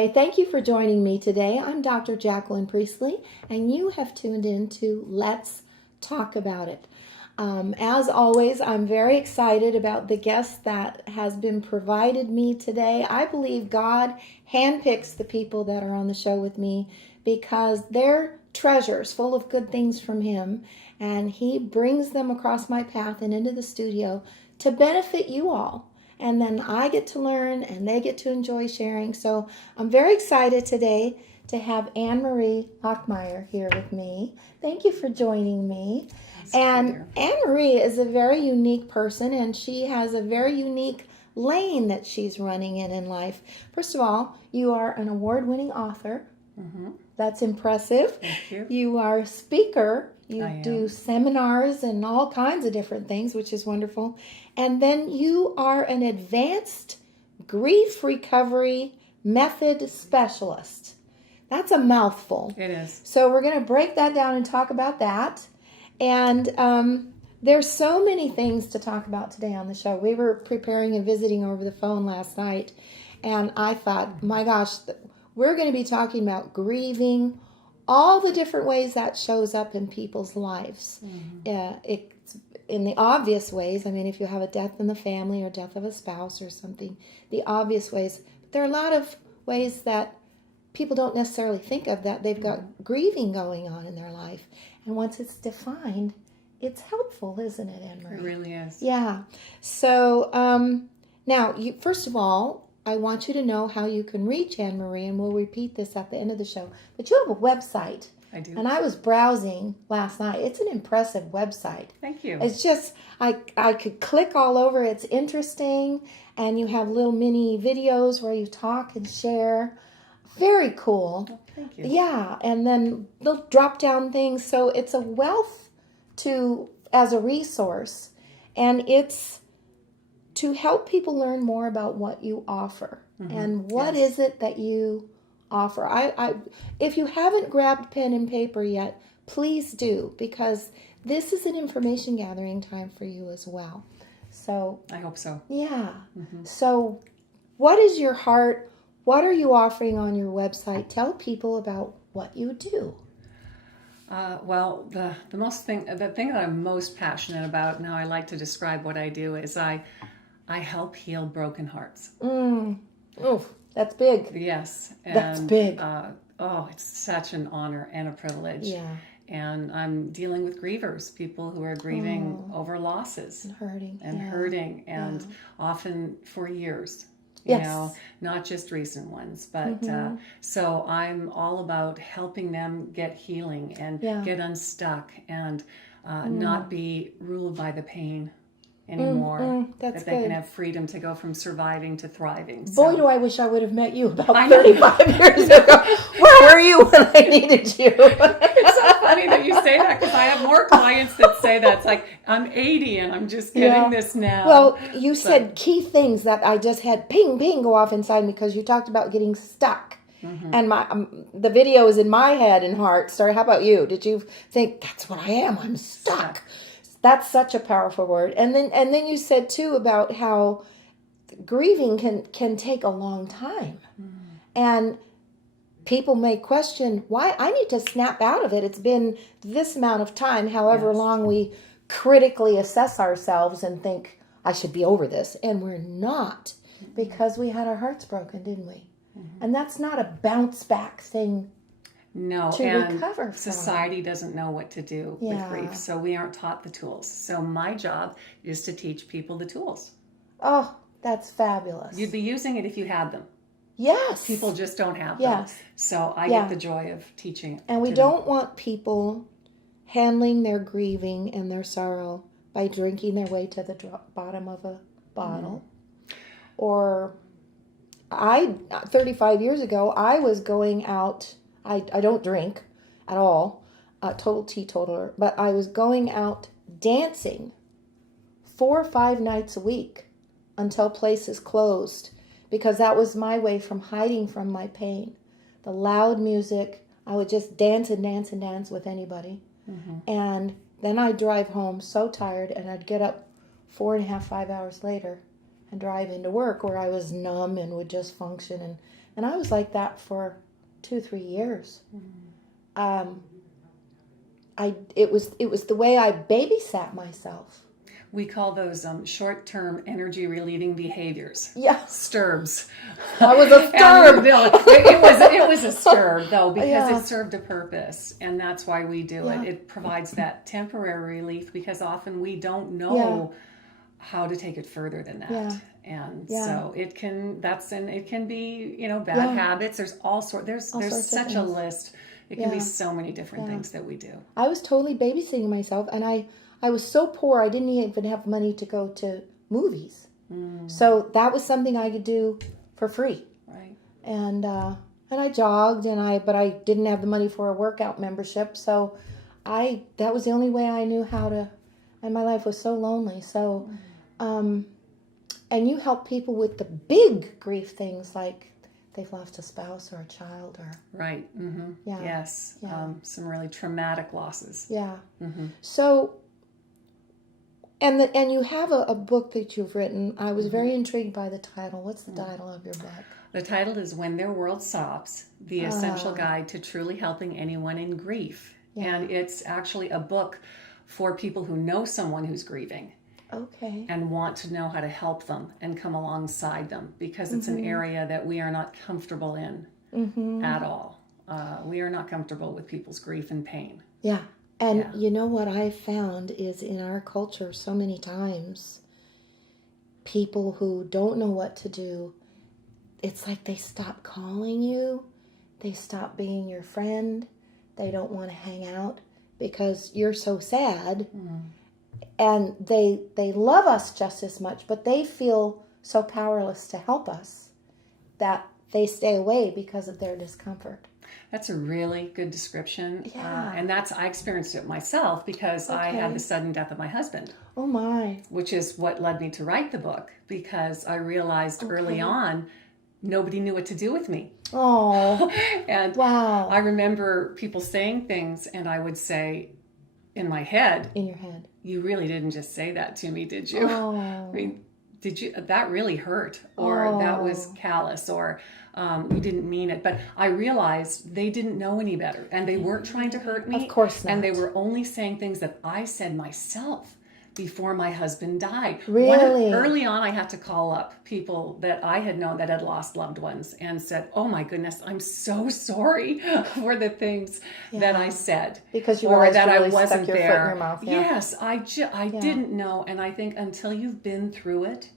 Hi, thank you for joining me today. I'm Dr. Jacqueline Priestley, and you have tuned in to Let's Talk About It. As always, I'm very excited about the guest that has been provided me today. I believe God handpicks the people that are on the show with me because they're treasures full of good things from Him, and He brings them across my path and into the studio to benefit you all. And then I get to learn and they get to enjoy sharing. So I'm very excited today to have Anne-Marie Lockmyer here with me. Thank you for joining me. And Anne-Marie is a very unique person, and she has a very unique lane that she's running in life. First of all, you are an award-winning author. Mm-hmm. That's impressive. Thank you. You are a speaker. You I do am. seminars and all kinds of different things, which is wonderful. And then you are an advanced grief recovery method specialist. That's a mouthful. It is. So we're going to break that down and talk about that. And there's so many things to talk about today on the show. We were preparing and visiting over the phone last night, and I thought, my gosh, we're going to be talking about grieving, all the different ways that shows up in people's lives. Mm-hmm. It's in the obvious ways. I mean, if you have a death in the family or death of a spouse or something, the obvious ways. But there are a lot of ways that people don't necessarily think of, that they've got grieving going on in their life. And once it's defined, it's helpful, isn't it, Anne-Marie? It really is. Yeah. So now, first of all, I want you to know how you can reach Anne-Marie, and we'll repeat this at the end of the show. But you have a website. I do. And I was browsing last night. It's an impressive website. Thank you. It's just, I could click all over. It's interesting. And you have little mini videos where you talk and share. Very cool. Well, thank you. Yeah. And then they'll drop down things. So it's a wealth as a resource. And it's to help people learn more about what you offer. Mm-hmm. And what Yes. is it that you offer. If you haven't grabbed pen and paper yet, please do, because this is an information gathering time for you as well. So I hope so. yeah. Mm-hmm. So what is your heart? What are you offering on your website? Tell people about what you do. Well, the thing that I'm most passionate about, and how I like to describe what I do, is I help heal broken hearts. Oof. That's big. Yes. And, That's big. It's such an honor and a privilege. Yeah. And I'm dealing with grievers, people who are grieving over losses. And Hurting, and often for years. Yes. You know, not just recent ones, but so I'm all about helping them get healing and get unstuck and not be ruled by the pain anymore. That's that they good. can have freedom to go from surviving to thriving. Boy, do I wish I would have met you about 35 years ago. Where were you when I needed you? It's so funny that you say that, because I have more clients that say that. It's like, I'm 80 and I'm just getting this now. Well, you said key things that I just had ping, ping go off inside me, because you talked about getting stuck. Mm-hmm. And the video is in my head and heart. Sorry, how about you? Did you think, that's what I am? I'm stuck. That's such a powerful word. And then you said too about how grieving can take a long time. And people may question, why I need to snap out of it. It's been this amount of time, however long we critically assess ourselves and think, I should be over this. And we're not, because we had our hearts broken, didn't we? And that's not a bounce back thing. No, to and recover from. Society doesn't know what to do with grief, so we aren't taught the tools. So my job is to teach people the tools. Oh, that's fabulous. You'd be using it if you had them. Yes. People just don't have them. Yes. So I get the joy of teaching it. And we don't want people handling their grieving and their sorrow by drinking their way to the bottom of a bottle. Or 35 years ago, I was going out. I don't drink at all, total teetotaler, but I was going out dancing 4 or 5 nights a week until places closed, because that was my way from hiding from my pain. The loud music, I would just dance and dance and dance with anybody. And then I'd drive home so tired, and I'd get up 4.5, 5 hours later and drive into work, where I was numb and would just function and And I was like that for 2-3 years. It was the way I babysat myself. We call those short-term energy relieving behaviors. Yeah. Sturbs. I was a sturb. It was a sturb, though, because Yeah. it served a purpose, and that's why we do Yeah. it. It provides that temporary relief because often we don't know how to take it further than that. Yeah. And Yeah. so it can be, bad Yeah. habits. There's all sorts. There's All sorts of such a things. list. It can be Yeah. so many different Yeah. things that we do. I was totally babysitting myself, and I was so poor I didn't even have money to go to movies. So that was something I could do for free. Right. And I jogged, but I didn't have the money for a workout membership, so that was the only way I knew how to. And my life was so lonely. So, and you help people with the big grief things like they've lost a spouse or a child or Right. Mm-hmm. Yeah. Yes. Yeah. Some really traumatic losses. yeah. Mm-hmm. So, and you have a book that you've written. I was very intrigued by the title. What's the title of your book? The title is When Their World Stops, The Essential Guide to Truly Helping Anyone in Grief. Yeah. And it's actually a book for people who know someone who's grieving Okay. and want to know how to help them and come alongside them, because it's an area that we are not comfortable in at all. We are not comfortable with people's grief and pain. Yeah. And Yeah. you know what I've found is in our culture so many times, people who don't know what to do, it's like they stop calling you, they stop being your friend, they don't want to hang out because you're so sad. And they love us just as much, but they feel so powerless to help us that they stay away because of their discomfort. That's a really good description. Yeah. And I experienced it myself because I had Okay. the sudden death of my husband, Oh my. which is what led me to write the book, because I realized early on nobody knew what to do with me. Oh, And wow. I remember people saying things, and I would say in my head, In your head. "You really didn't just say that to me, did you?" Oh. I mean, did you? That really hurt, or that was callous, or you didn't mean it. But I realized they didn't know any better, and they weren't trying to hurt me. Of course not. And they were only saying things that I said myself before my husband died. Really? Early on, I had to call up people that I had known that had lost loved ones and said, "Oh my goodness, I'm so sorry for the things that I said." Because you or realized that you really I wasn't stuck your there. foot in your mouth. Yeah. Yes, I didn't know. And I think until you've been through it,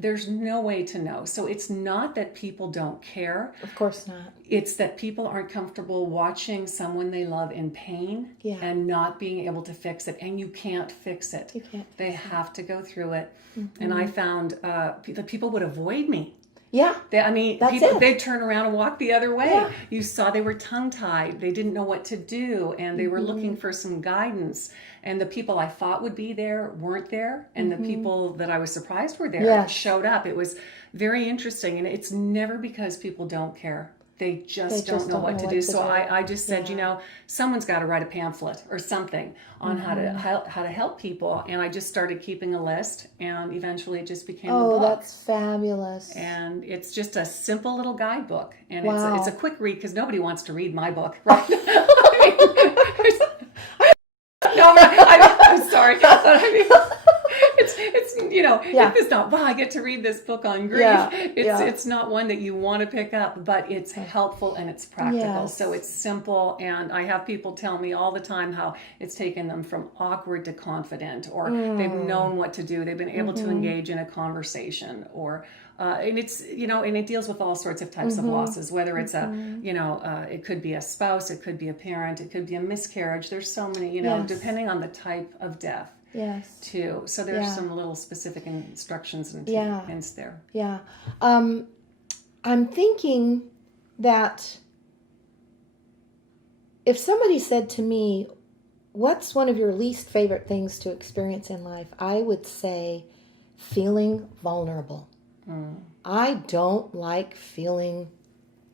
there's no way to know. So it's not that people don't care. Of course not. It's that people aren't comfortable watching someone they love in pain Yeah. and not being able to fix it. And you can't fix it. You can't. They have to go through it. And I found that people would avoid me. Yeah. That's People, it. they'd turn around and walk the other way. Yeah. You saw they were tongue-tied. They didn't know what to do, and they were looking for some guidance. And the people I thought would be there weren't there, and the people that I was surprised were there Yes. showed up. It was very interesting, and it's never because people don't care. They just don't know what to do. So I just said, someone's got to write a pamphlet or something on how to help people. And I just started keeping a list, and eventually it just became a book. That's fabulous. And it's just a simple little guidebook, and Wow. it's a quick read because nobody wants to read my book, right? I'm sorry. It's not, wow, I get to read this book on grief. Yeah, It's not one that you want to pick up, but it's helpful and it's practical. Yes. So it's simple, and I have people tell me all the time how it's taken them from awkward to confident, or they've known what to do. They've been able to engage in a conversation, or and it's and it deals with all sorts of types of losses, whether it's it could be a spouse, it could be a parent, it could be a miscarriage. There's so many, Yes. depending on the type of death. Yes. Too. So there's some little specific instructions and hints there. Yeah. I'm thinking that if somebody said to me, "What's one of your least favorite things to experience in life?" I would say feeling vulnerable. I don't like feeling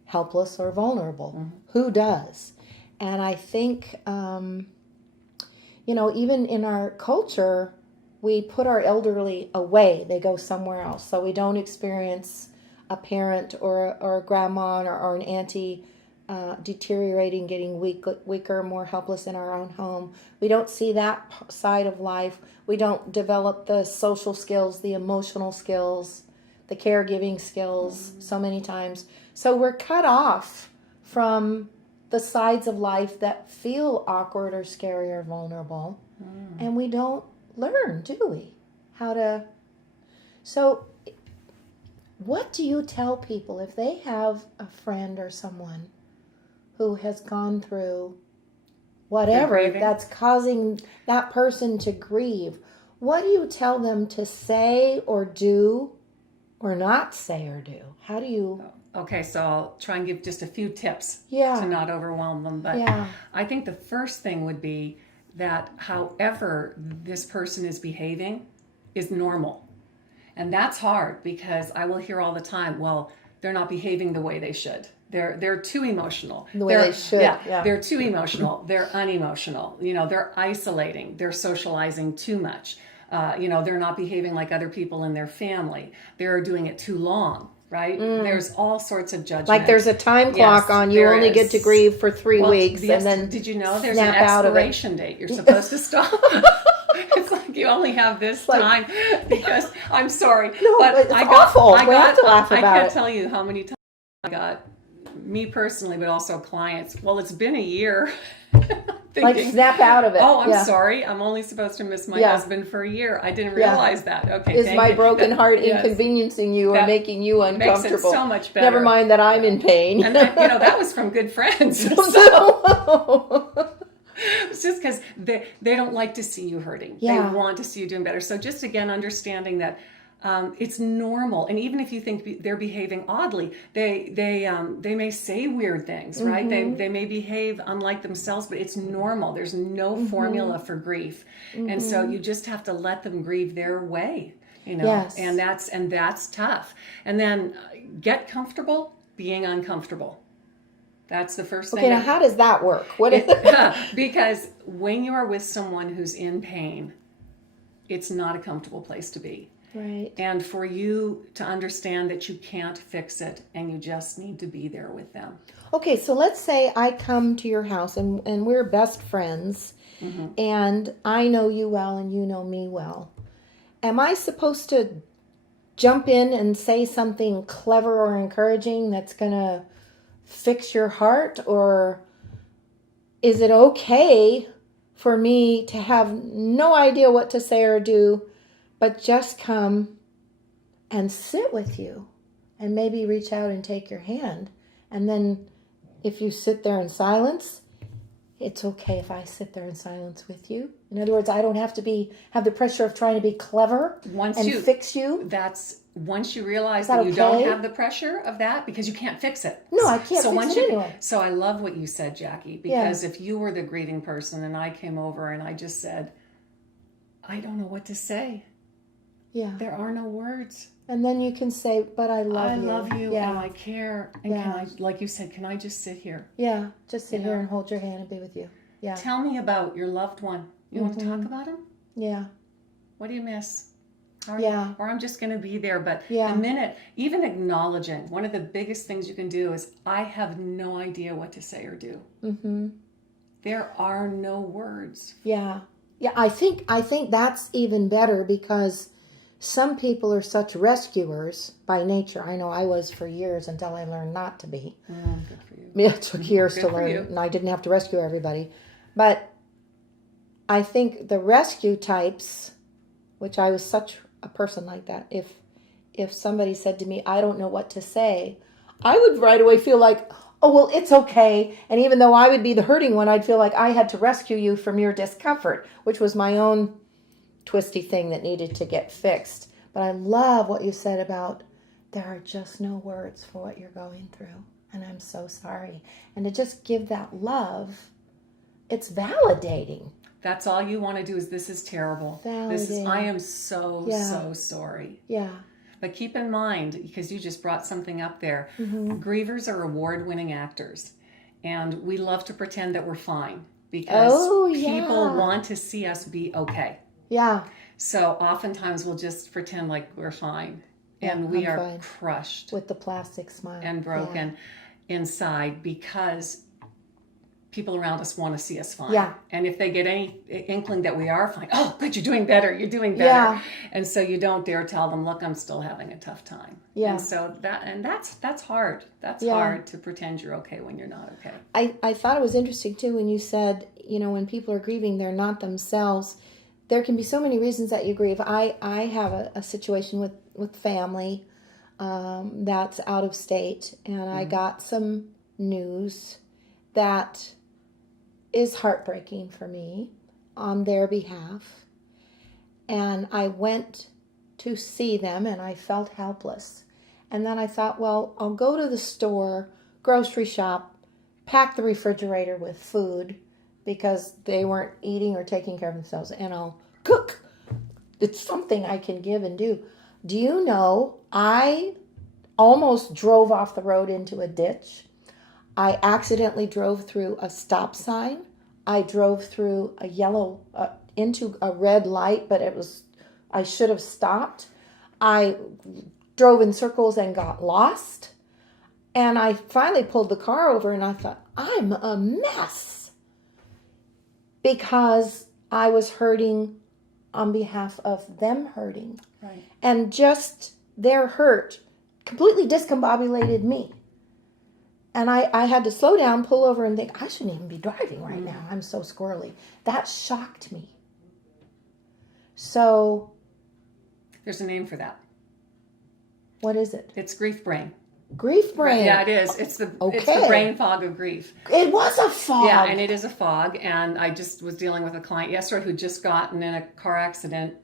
helpless or vulnerable. Who does? And I think, even in our culture, we put our elderly away. They go somewhere else. So we don't experience a parent or a grandma or an auntie deteriorating, getting weaker, more helpless in our own home. We don't see that side of life. We don't develop the social skills, the emotional skills, the caregiving skills so many times. So we're cut off from the sides of life that feel awkward or scary or vulnerable. And we don't learn, do we? How to... So what do you tell people if they have a friend or someone who has gone through whatever that's causing that person to grieve? What do you tell them to say or do or not say or do? How do you... Okay, so I'll try and give just a few tips Yeah. to not overwhelm them. But Yeah. I think the first thing would be that however this person is behaving is normal. And that's hard because I will hear all the time, well, they're not behaving the way they should. They're too emotional. The way they should. Yeah, they're too emotional. They're unemotional. They're isolating. They're socializing too much. They're not behaving like other people in their family. They're doing it too long. Right? There's all sorts of judgment. Like there's a time clock on. You only get to grieve for 3 weeks, and then did you know there's an expiration date? You're supposed to stop. It's like you only have this time because I'm sorry, no, but it's awful. We have to laugh about it. I can't tell you how many times I got, me personally, but also clients. Well, it's been a year. Thinking, like snap out of it. Oh, I'm sorry. I'm only supposed to miss my husband for a year. I didn't realize that. Okay. Is my broken heart inconveniencing you or making you uncomfortable? Makes it so much better. Never mind that I'm in pain. And that was from good friends. So. It's just because they don't like to see you hurting. Yeah. They want to see you doing better. So just again, understanding that it's normal, and even if you think they're behaving oddly, they may say weird things, right? They may behave unlike themselves, but it's normal. There's no formula for grief, and so you just have to let them grieve their way, Yes. and that's tough. And then get comfortable being uncomfortable. That's the first thing. Okay, now how does that work? Because when you are with someone who's in pain, it's not a comfortable place to be. Right. And for you to understand that you can't fix it and you just need to be there with them. Okay, so let's say I come to your house and we're best friends and I know you well and you know me well. Am I supposed to jump in and say something clever or encouraging that's going to fix your heart? Or is it okay for me to have no idea what to say or do, but just come and sit with you and maybe reach out and take your hand? And then if you sit there in silence, it's okay if I sit there in silence with you. In other words, I don't have to have the pressure of trying to be clever fix you. Once you realize that you don't have the pressure of that, because you can't fix it. No, I can't fix it anyway. So I love what you said, Jackie, because if you were the grieving person and I came over and I just said, I don't know what to say. Yeah. There are no words. And then you can say, but I love you. I love you and I care. And can I, like you said, can I just sit here? Yeah, just sit here and hold your hand and be with you. Yeah. Tell me about your loved one. You want to talk about him? Yeah. What do you miss? Or I'm just going to be there. But the minute, even acknowledging, one of the biggest things you can do is, I have no idea what to say or do. Mm-hmm. There are no words. Yeah. Yeah, I think that's even better, because some people are such rescuers by nature. I know I was for years until I learned not to be. Good for you. It took years to learn, and I didn't have to rescue everybody. But I think the rescue types, which I was such a person like that, if somebody said to me, I don't know what to say, I would right away feel like, oh, well, it's okay. And even though I would be the hurting one, I'd feel like I had to rescue you from your discomfort, which was my own twisty thing that needed to get fixed. But I love what you said about, there are just no words for what you're going through, and I'm so sorry. And to just give that love, it's validating. That's all you want to do is, this is terrible. I am so sorry. Yeah. But keep in mind, because you just brought something up there, grievers are award-winning actors. And we love to pretend that we're fine, because people want to see us be okay. Yeah. So oftentimes we'll just pretend like we're fine. and we I'm are fine. crushed With the plastic smile. and broken inside because people around us want to see us fine. Yeah. And if they get any inkling that we are fine, oh, good, you're doing better. Yeah. And so you don't dare tell them, look, I'm still having a tough time. Yeah. And so that's hard. That's Yeah. hard to pretend you're okay when you're not okay. I thought it was interesting too when you said, when people are grieving, they're not themselves. There can be so many reasons that you grieve. I have a situation with family that's out of state, and I got some news that is heartbreaking for me on their behalf. And I went to see them and I felt helpless. And then I thought, well, I'll go to the store, grocery shop, pack the refrigerator with food because they weren't eating or taking care of themselves, and I'll cook. It's something I can give and do. Do you know, I almost drove off the road into a ditch. I accidentally drove through a stop sign. I drove through a yellow, into a red light, but I should have stopped. I drove in circles and got lost. And I finally pulled the car over and I thought, I'm a mess. Because I was hurting on behalf of them hurting. Right. And just their hurt completely discombobulated me. And I had to slow down, pull over, and think, I shouldn't even be driving right now. I'm so squirrely. That shocked me. So. There's a name for that. What is it? It's grief brain. Grief brain. Yeah, it is. It's the brain fog of grief. It was a fog. Yeah, and it is a fog. And I just was dealing with a client yesterday who'd just gotten in a car accident.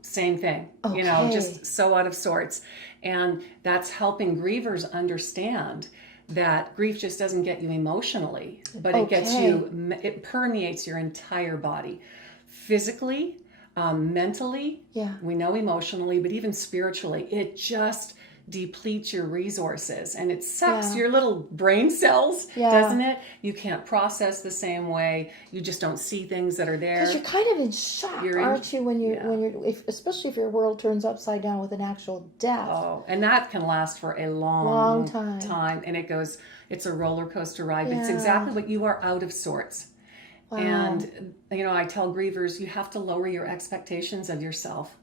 Same thing. Okay. Just so out of sorts. And that's helping grievers understand that grief just doesn't get you emotionally, but it gets you, it permeates your entire body. Physically, mentally, we know emotionally, but even spiritually, it just depletes your resources, and it sucks your little brain cells, doesn't it? You can't process the same way. You just don't see things that are there. Because you're kind of in shock, aren't you? When you're especially if your world turns upside down with an actual death. Oh, and that can last for a long time, and it's a roller coaster ride. But it's exactly what you are, out of sorts. Wow. And I tell grievers, you have to lower your expectations of yourself,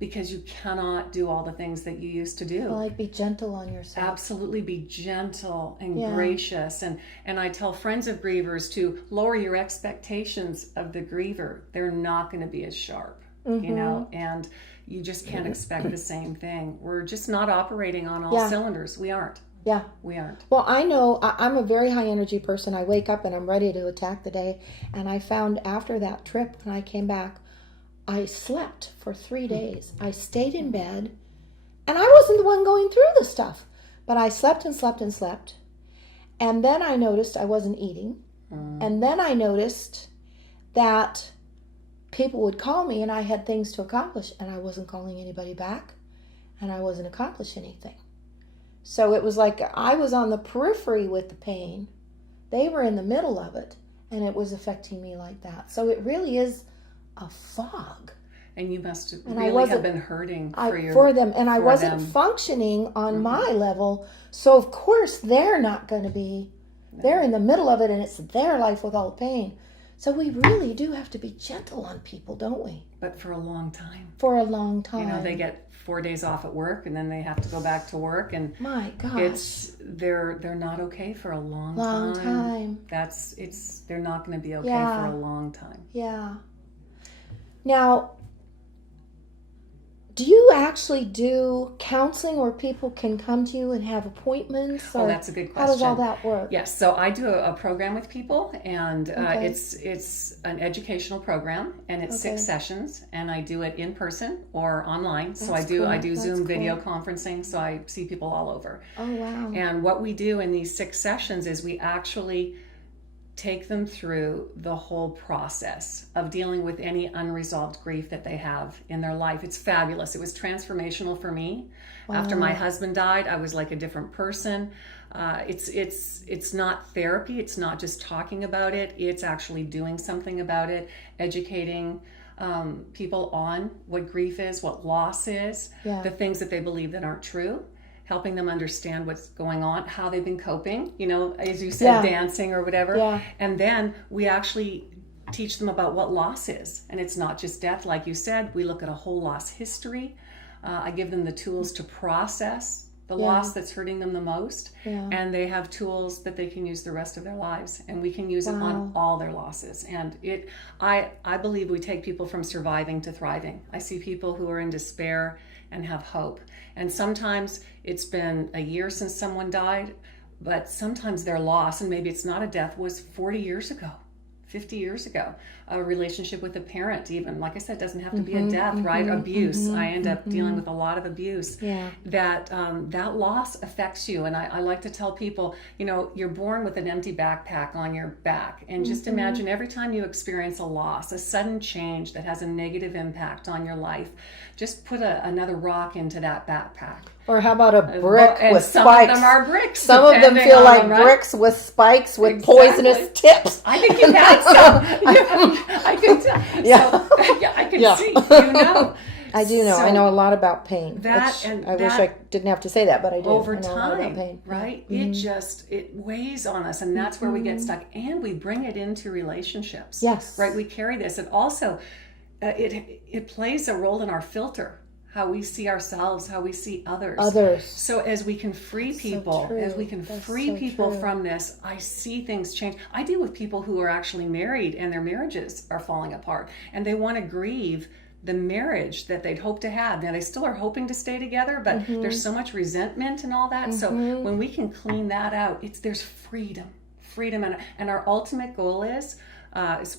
because you cannot do all the things that you used to do. Like, be gentle on yourself. Absolutely, be gentle and gracious. And I tell friends of grievers to lower your expectations of the griever. They're not going to be as sharp, and you just can't expect the same thing. We're just not operating on all cylinders. We aren't. Yeah. We aren't. Well, I know I'm a very high energy person. I wake up and I'm ready to attack the day. And I found after that trip, when I came back, I slept for 3 days. I stayed in bed, and I wasn't the one going through the stuff, but I slept and slept and slept. And then I noticed I wasn't eating. And then I noticed that people would call me and I had things to accomplish, and I wasn't calling anybody back, and I wasn't accomplishing anything. So it was like I was on the periphery with the pain. They were in the middle of it, and it was affecting me like that. So it really is a fog. And you must really have been hurting for them. And I wasn't functioning on my level. So of course they're not going to be, they're in the middle of it, and it's their life with all the pain. So we really do have to be gentle on people, don't we? But for a long time. For a long time. They get 4 days off at work, and then they have to go back to work, and my gosh, they're not okay for a long time. They're not going to be okay for a long time. Yeah. Now, do you actually do counseling where people can come to you and have appointments? Oh, that's a good question. How does all that work? Yes, so I do a program with people, and it's an educational program, and it's 6 sessions, and I do it in person or online. So I do Zoom video conferencing, so I see people all over. Oh, wow. And what we do in these 6 sessions is we actually take them through the whole process of dealing with any unresolved grief that they have in their life. It's fabulous. It was transformational for me. Wow. After my husband died, I was like a different person. It's not therapy. It's not just talking about it. It's actually doing something about it, educating people on what grief is, what loss is, the things that they believe that aren't true, helping them understand what's going on, how they've been coping, as you said, dancing or whatever. Yeah. And then we actually teach them about what loss is. And it's not just death, like you said. We look at a whole loss history. I give them the tools to process the loss that's hurting them the most. Yeah. And they have tools that they can use the rest of their lives. And we can use it on all their losses. And I believe we take people from surviving to thriving. I see people who are in despair and have hope. And sometimes it's been a year since someone died, but sometimes their loss, and maybe it's not a death, was 40 years ago. 50 years ago, a relationship with a parent, even, like I said, doesn't have to be a death, right? Abuse. I end up dealing with a lot of abuse. That loss affects you. And I like to tell people, you're born with an empty backpack on your back. And just imagine every time you experience a loss, a sudden change that has a negative impact on your life, just put another rock into that backpack. Or how about a brick with some spikes? Some of them are bricks. Some of them feel like bricks with spikes with poisonous tips. I think you've had some. I can tell. Yeah. So, I can see. I do know. So I know a lot about pain. I wish I didn't have to say that, but I do. Over I know a lot about time, pain. right? It weighs on us, and that's where we get stuck. And we bring it into relationships. Yes. Right? We carry this. And also, it plays a role in our filter. How we see ourselves, how we see others. So as we can free people, from this, I see things change. I deal with people who are actually married and their marriages are falling apart, and they want to grieve the marriage that they'd hoped to have. Now they still are hoping to stay together, but there's so much resentment and all that. So when we can clean that out, there's freedom, and our ultimate goal is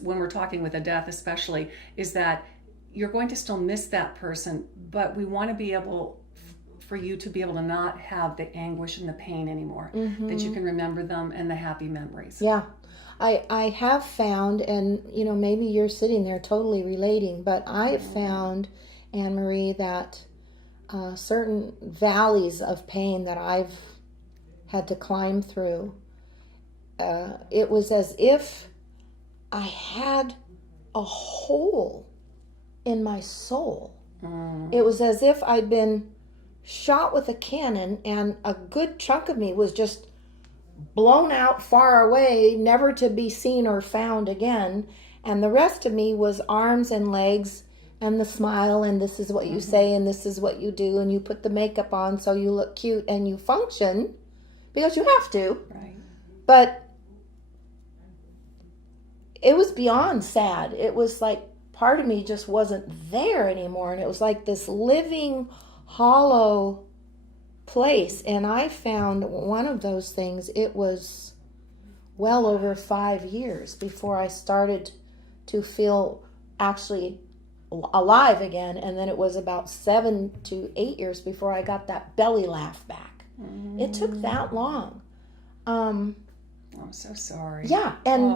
when we're talking with a death, especially, is that you're going to still miss that person, but we want to be able for you to be able to not have the anguish and the pain anymore, that you can remember them and the happy memories. Yeah. I have found, and maybe you're sitting there totally relating, but I have found, Anne Marie, that certain valleys of pain that I've had to climb through, it was as if I had a hole in my soul. It was as if I'd been shot with a cannon and a good chunk of me was just blown out far away, never to be seen or found again. And the rest of me was arms and legs and the smile, and this is what you say and this is what you do, and you put the makeup on so you look cute and you function because you have to. Right. But it was beyond sad. It was like part of me just wasn't there anymore, and it was like this living, hollow place. And I found one of those things, it was well over 5 years before I started to feel actually alive again, and then it was about 7 to 8 years before I got that belly laugh back. It took that long. I'm so sorry. Yeah, and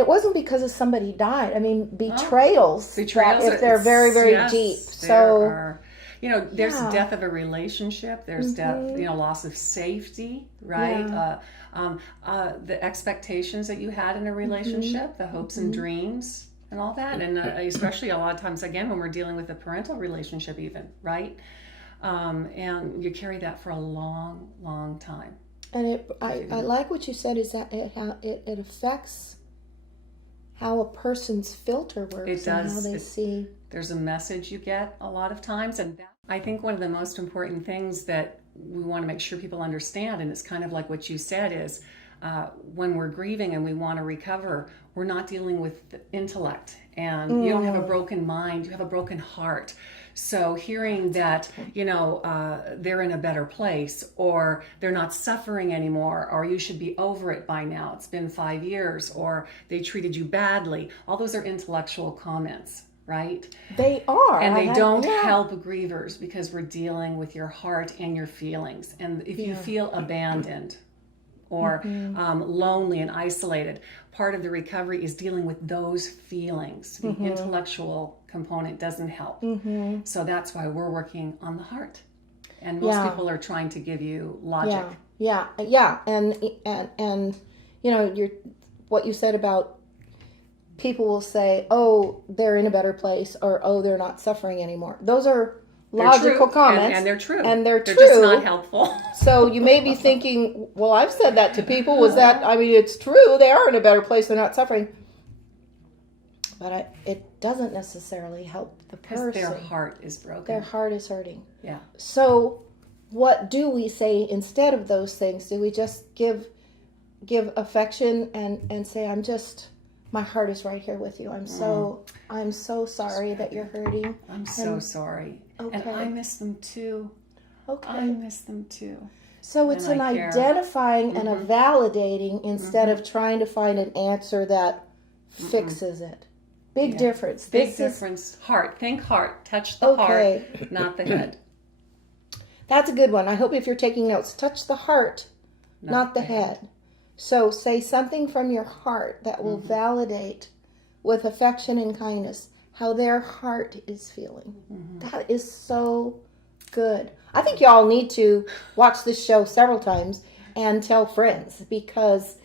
it wasn't because of somebody died. I mean, betrayals if they're very, very deep. So, there's death of a relationship. There's death, loss of safety, right? The expectations that you had in a relationship, the hopes and dreams and all that. And especially a lot of times, again, when we're dealing with a parental relationship even, right? And you carry that for a long, long time. And I like what you said, is that it affects how a person's filter works. It does. And how they see. There's a message you get a lot of times. And I think one of the most important things that we want to make sure people understand, and it's kind of like what you said, is when we're grieving and we want to recover, we're not dealing with the intellect. And you don't have a broken mind, you have a broken heart. So hearing that, they're in a better place, or they're not suffering anymore, or you should be over it by now, it's been 5 years, or they treated you badly, all those are intellectual comments, right? They are. And they don't help grievers, because we're dealing with your heart and your feelings. And if you feel abandoned or lonely and isolated, part of the recovery is dealing with those feelings. The intellectual component doesn't help. So that's why we're working on the heart. And most people are trying to give you logic. Yeah. And what you said about people will say, oh, they're in a better place, or oh, they're not suffering anymore. Those are logical comments. And they're true. And they're true. Just not helpful. So you may be thinking, well, I've said that to people. It's true. They are in a better place. They're not suffering. But it doesn't necessarily help the person. Because their heart is broken. Their heart is hurting. Yeah. So what do we say instead of those things? Do we just give affection and say, my heart is right here with you. I'm so sorry that you're hurting. I'm so sorry. Okay. And I miss them too. Okay. I miss them too. So it's an identifying and a validating instead of trying to find an answer that fixes it. Big difference. Big difference. Heart. Think heart. Touch the heart, not the head. That's a good one. I hope if you're taking notes, touch the heart, not the head. So say something from your heart that will validate with affection and kindness how their heart is feeling. That is so good. I think y'all need to watch this show several times and tell friends, because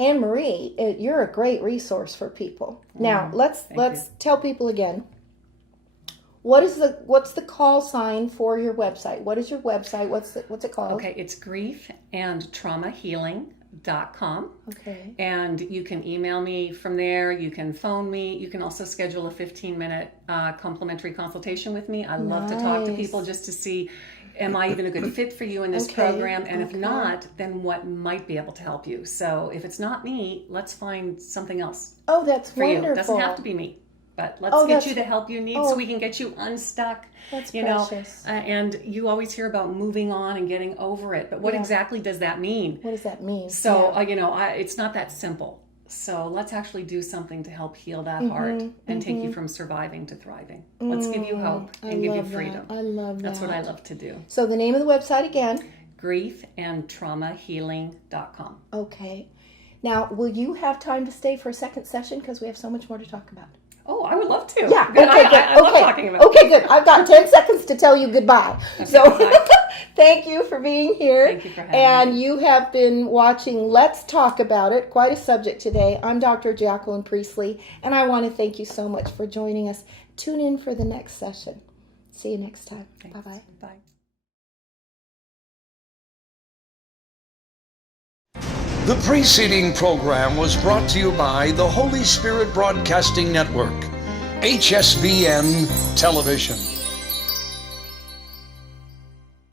Anne-Marie, you're a great resource for people. Now, let's tell people again. What's the call sign for your website? What is your website? What's it called? Okay, it's griefandtraumahealing.com. Okay. And you can email me from there. You can phone me. You can also schedule a 15-minute complimentary consultation with me. I love to talk to people just to see, am I even a good fit for you in this program? And if not, then what might be able to help you? So if it's not me, let's find something else. Oh, that's for wonderful. You. It doesn't have to be me. But let's get you the help you need so we can get you unstuck. That's precious. And you always hear about moving on and getting over it. But what exactly does that mean? What does that mean? So, it's not that simple. So let's actually do something to help heal that heart and take you from surviving to thriving. Let's give you hope and give you freedom. I love that. That's what I love to do. So the name of the website again? griefandtraumahealing.com. Okay. Now, will you have time to stay for a second session? Because we have so much more to talk about. Oh, I would love to. Yeah, good. I love talking about it. Okay, good. I've got 10 seconds to tell you goodbye. Okay, so thank you for being here. Thank you for having me. You have been watching Let's Talk About It, quite a subject today. I'm Dr. Jacqueline Priestley, and I want to thank you so much for joining us. Tune in for the next session. See you next time. Thanks. Bye-bye. Bye. The preceding program was brought to you by the Holy Spirit Broadcasting Network, HSBN Television.